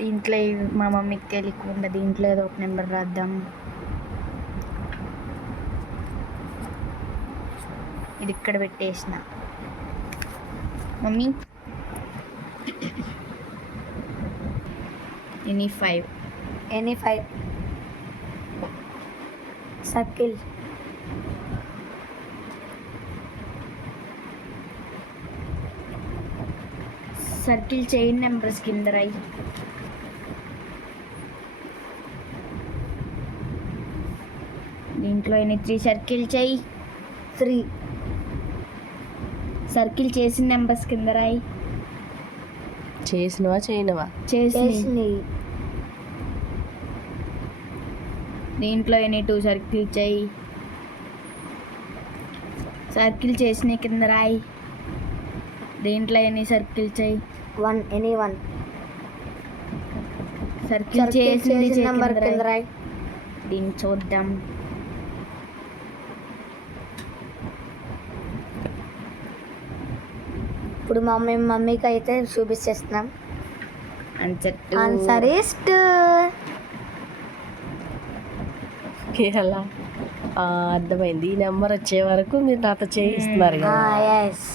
దీంట్లో మా మమ్మీకి తెలియకుండా దీంట్లో ఏదో ఒక నెంబర్ రాద్దాం. ఇది ఇక్కడ పెట్టేసిన. Mummy? Any five. Any five. Circle. Circle chain numbers కింద రై దీంట్లో ఎన్ని త్రీ సర్కిల్ చేయి. త్రీ. సర్కిల్ చేసిన నెంబర్స్ కింద రాయి. చేసినవా చేయనవా? చేసి దీంట్లో ఎన్ని టూ సర్కిల్ చేయి. సర్కిల్ చేసిన కింద రాయి. దీంట్లో ఎన్ని సర్కిల్ చేయి. One any one. సర్కిల్ చేసిన నెంబర్ కింద. రాయి. దీన్ని చూద్దాం. ఇప్పుడు మమ్మీ మమ్మీకి అయితే చూపించేస్తున్నాం. ఆన్సర్ ఇస్ అర్థమైంది. ఈ నెంబర్ వచ్చే వరకు మీరు నాతో చేయిస్తున్నారు ఎస్